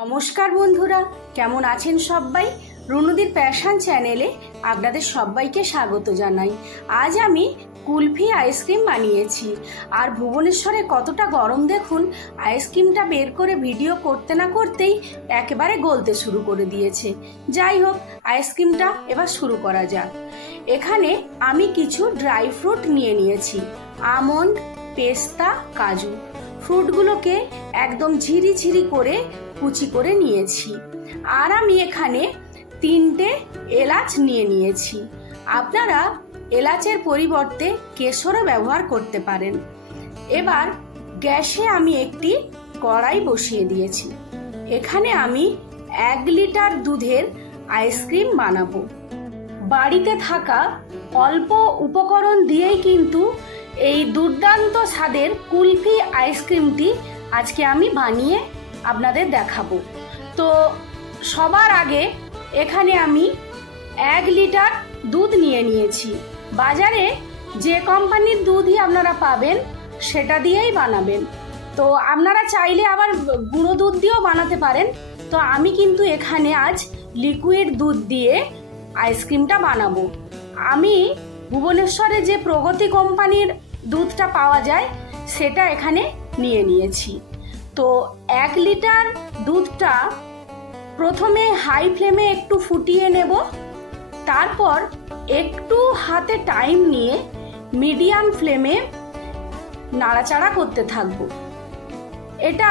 নমস্কার বন্ধুরা, কেমন আছেন সবাই? রুনুদির প্যাশন চ্যানেলে আপনাদের সবাইকে স্বাগত জানাই। আজ আমি কুলফি আইসক্রিম বানিয়েছি। আর ভুবনেশ্বরে কতটা গরম দেখুন, আইসক্রিমটা বের করে ভিডিও করতে না করতেই একেবারে গলতে শুরু করে দিয়েছে। যাই হোক, আইসক্রিমটা এবার শুরু করা যাক। এখানে আমি কিছু ড্রাই ফ্রুট নিয়ে নিয়েছি, আমন্ড, পেস্তা, কাজু। ফ্রুটগুলোকে একদম ঝিরি করে কুচি করে নিয়েছি। আর আমি এখানে 3টে এলাচ নিয়ে নিয়েছি। আপনারা এলাচের পরিবর্তে কেশরও ব্যবহার করতে পারেন। এবার গ্যাসে আমি একটি কড়াই বসিয়ে দিয়েছি। এখানে আমি 1 লিটার দুধের আইসক্রিম বানাবো। বাড়িতে থাকা অল্প উপকরণ দিয়েই কিন্তু এই দুর্দান্ত স্বাদের কুলফি আইসক্রিমটি আজকে আমি বানিয়ে আপনাদের দেখাবো। তো সবার আগে এখানে আমি 1 লিটার দুধ নিয়ে নিয়েছি। বাজারে যে কোম্পানির দুধই আপনারা পাবেন সেটা দিয়েই বানাবেন। তো আপনারা চাইলে আবার গুঁড়ো দুধ দিয়েও বানাতে পারেন। তো আমি কিন্তু এখানে আজ লিকুইড দুধ দিয়ে আইসক্রিমটা বানাবো। আমি ভুবনেশ্বরে যে প্রগতি কোম্পানির দুধটা পাওয়া যায় সেটা এখানে নিয়ে নিয়েছি। তো 1 লিটার দুধটা প্রথমে হাই ফ্লেমে একটু ফুটিয়ে নেব, তারপর একটু হাতে টাইম নিয়ে মিডিয়াম ফ্লেমে নাড়াচাড়া করতে থাকবো। এটা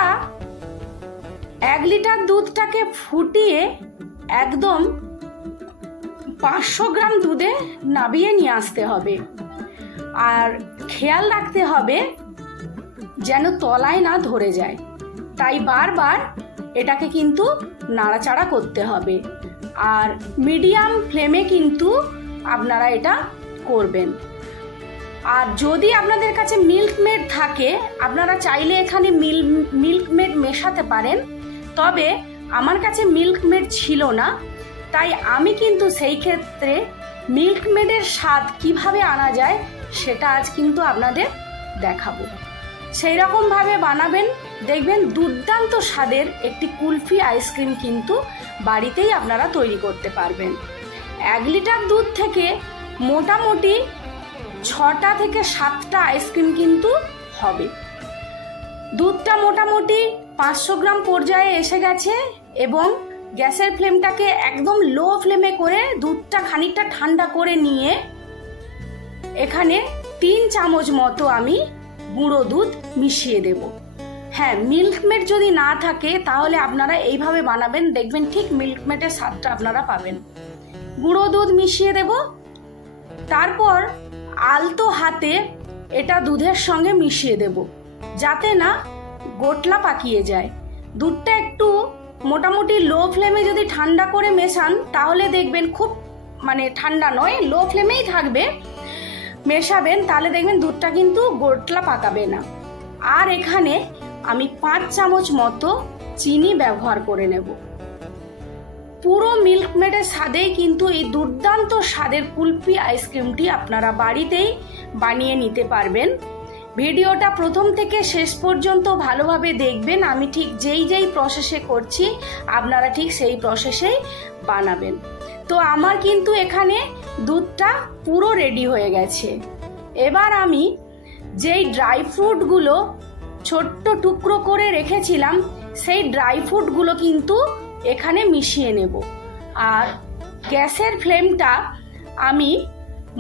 1 লিটার দুধটাকে ফুটিয়ে একদম 500 গ্রাম দুধে নামিয়ে নিয়ে আসতে হবে। আর খেয়াল রাখতে হবে যেন তলায় না ধরে যায়, তাই বারবার এটাকে কিন্তু নাড়াচাড়া করতে হবে। আর মিডিয়াম ফ্লেমে কিন্তু আপনারা এটা করবেন। আর যদি আপনাদের কাছে মিল্ক মেড থাকে, আপনারা চাইলে এখানে মিল্ক মেড মেশাতে পারেন। তবে আমার কাছে মিল্ক মেড ছিল না, তাই আমি কিন্তু সেই ক্ষেত্রে মিল্ক মেডের স্বাদ কিভাবে আনা যায় সেটা আজ কিন্তু আপনাদের দেখাবো। সেই রকম ভাবে বানাবেন, দেখবেন দুর্দান্ত স্বাদের একটি কুলফি আইসক্রিম কিন্তু বাড়িতেই আপনারা তৈরি করতে পারবেন। 1 লিটার দুধ থেকে মোটামুটি 6টা থেকে 7টা আইসক্রিম কিন্তু হবে। দুধটা মোটামুটি 500 গ্রাম পর্যায়ে এসে গেছে এবং গ্যাসের ফ্লেমটাকে একদম লো ফ্লেমে করে দুধটা খানিকটা ঠান্ডা করে নিয়ে এখানে 3 চামচ মতো আমি গুঁড়ো দুধ মিশিয়ে দেব। হ্যাঁ, মিল্ক মেড যদি না থাকে তাহলে আপনারা এইভাবে বানাবেন, দেখবেন ঠিক মিল্ক মেডের স্বাদটা আপনারা পাবেন। গুঁড়ো দুধ মিশিয়ে দেব, তারপর আলতো হাতে এটা দুধের সঙ্গে মিশিয়ে দেব যাতে না গোটলা পাকিয়ে যায়। দুধটা একটু মোটামুটি লো ফ্লেমে যদি ঠান্ডা করে মেশান তাহলে দেখবেন খুব ঠান্ডা নয়, লো ফ্লেমেই থাকবে, মেশাবেন, তাহলে দেখবেন দুধটা কিন্তু গোটলা পাকাবে না। আর এখানে আমি 5 চামচ মতো চিনি ব্যবহার করে নেব। পুরো মিল্ক মেডের স্বাদেই কিন্তু এই দুর্দান্ত স্বাদের কুলফি আইসক্রিমটি আপনারা বাড়িতেই বানিয়ে নিতে পারবেন। ভিডিওটা প্রথম থেকে শেষ পর্যন্ত ভালোভাবে দেখবেন। আমি ঠিক যেই প্রসেসে করছি আপনারা ঠিক সেই প্রসেসেই বানাবেন। তো আমার কিন্তু এখানে দুধটা পুরো রেডি হয়ে গেছে। এবার আমি যেই ড্রাই ফ্রুটগুলো ছোট্ট টুকরো করে রেখেছিলাম সেই ড্রাই ফ্রুটগুলো কিন্তু এখানে মিশিয়ে নেব। আর গ্যাসের ফ্লেমটা আমি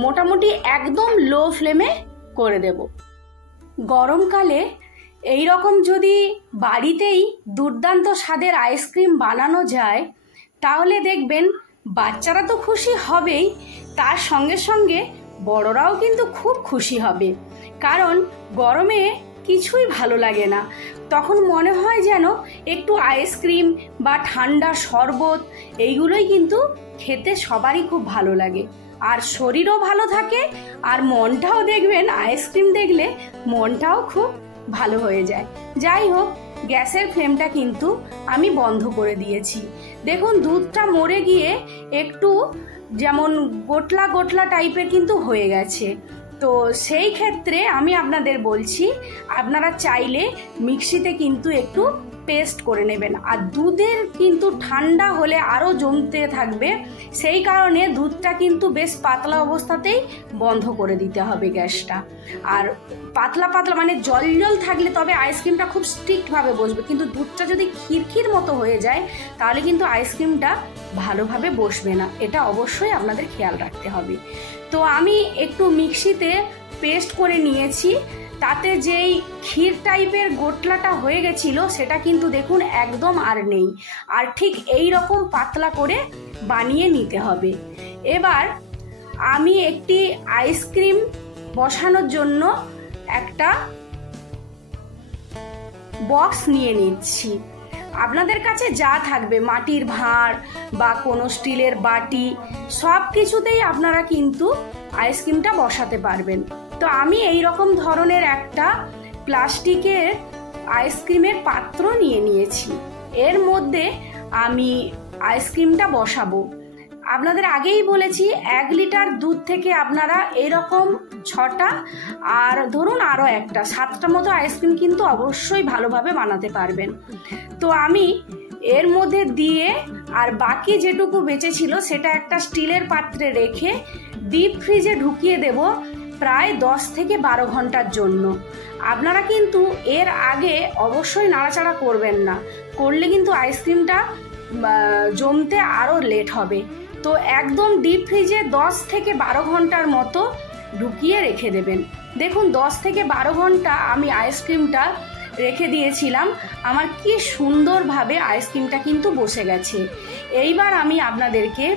মোটামুটি একদম লো ফ্লেমে করে দেব। গরমকালে এই রকম যদি বাড়িতেই দুর্দান্ত স্বাদের আইসক্রিম বানানো যায় তাহলে দেখবেন বাচ্চারা তো খুশি হবেই, তার সঙ্গে সঙ্গে বড়রাও কিন্তু খুব খুশি হবে। কারণ গরমে কিছুই ভালো লাগে না, তখন মনে হয় যেন একটু আইসক্রিম বা ঠান্ডা শরবত এইগুলোই কিন্তু খেতে সবারই খুব ভালো লাগে। আর শরীরও ভালো থাকে, আর মনটাও দেখবেন আইসক্রিম দেখলে মনটাও খুব ভালো হয়ে যায়। যাই হোক, গ্যাসের ফ্লেমটা কিন্তু আমি বন্ধ করে দিয়েছি। দেখুন দুধটা মরে গিয়ে একটু যেমন গোটলা টাইপের কিন্তু হয়ে গেছে। তো সেই ক্ষেত্রে আমি আপনাদের বলছি আপনারা চাইলে মিক্সিতে কিন্তু একটু পেস্ট করে নেবেন। আর দুধের কিন্তু ঠান্ডা হলে আরও জমতে থাকবে, সেই কারণে দুধটা কিন্তু বেশ পাতলা অবস্থাতেই বন্ধ করে দিতে হবে গ্যাসটা। আর পাতলা পাতলা মানে জল জল থাকলে তবে আইসক্রিমটা খুব স্ট্রিক্টভাবে বসবে, কিন্তু দুধটা যদি খিরখির মতো হয়ে যায় তাহলে কিন্তু আইসক্রিমটা ভালোভাবে বসবে না, এটা অবশ্যই আপনাদের খেয়াল রাখতে হবে। তো আমি একটু মিক্সিতে পেস্ট করে নিয়েছি, তাতে যেই ক্ষীর টাইপের গোটলাটা হয়ে গেছিল সেটা কিন্তু দেখুন একদম আর নেই। আর ঠিক এই রকম পাতলা করে বানিয়ে নিতে হবে। এবার আমি একটি আইসক্রিম বসানোর জন্য একটা বক্স নিয়ে নিচ্ছি। আপনাদের কাছে যা থাকবে, মাটির ভাঁড় বা কোনো স্টিলের বাটি, সব কিছুতেই আপনারা কিন্তু আইসক্রিমটা বসাতে পারবেন। তো আমি এই রকম ধরনের একটা প্লাস্টিকের আইসক্রিমের পাত্র নিয়ে নিয়েছি, এর মধ্যে আমি আইসক্রিমটা বসাবো। আপনাদের আগেই বলেছি 1 লিটার দুধ থেকে আপনারা এরকম 6টা আর ধরুন আরও একটা 7টা মতো আইসক্রিম কিন্তু অবশ্যই ভালোভাবে বানাতে পারবেন। তো আমি এর মধ্যে দিয়ে আর বাকি যেটুকু বেঁচেছিল সেটা একটা স্টিলের পাত্রে রেখে ডিপ ফ্রিজে ঢুকিয়ে দেব প্রায় 10 থেকে 12 ঘন্টার জন্য। আপনারা কিন্তু এর আগে অবশ্যই নাড়াচাড়া করবেন না, করলে কিন্তু আইসক্রিমটা জমতে আরও লেট হবে। তো একদম ডিপ ফ্রিজে 10 থেকে 12 ঘন্টার মতো ঢুকিয়ে রেখে দেবেন। দেখুন 10 থেকে 12 ঘন্টা আমি আইসক্রিমটা রেখে দিয়েছিলাম, আমার কি সুন্দরভাবে আইসক্রিমটা কিন্তু বসে গেছে। এইবার আমি আপনাদেরকে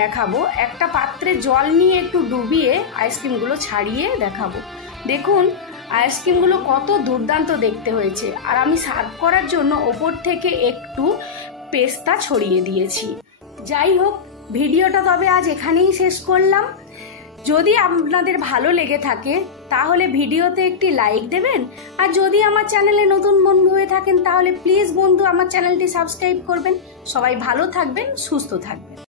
দেখাবো, একটা পাত্রে জল নিয়ে একটু ডুবিয়ে আইসক্রিমগুলো ছাড়িয়ে দেখাবো। দেখুন আইসক্রিমগুলো কত দুর্দান্ত দেখতে হয়েছে। আর আমি সার্ভ করার জন্য ওপর থেকে একটু পেস্তা ছড়িয়ে দিয়েছি। যাই হোক, ভিডিওটা তবে আজ এখানেই শেষ করলাম। যদি আপনাদের ভালো লেগে থাকে তাহলে ভিডিওতে একটি লাইক দেবেন, আর যদি আমার চ্যানেলে নতুন বন্ধু হয়ে থাকেন তাহলে প্লিজ বন্ধু আমার চ্যানেলটি সাবস্ক্রাইব করবেন। সবাই ভালো থাকবেন, সুস্থ থাকবেন।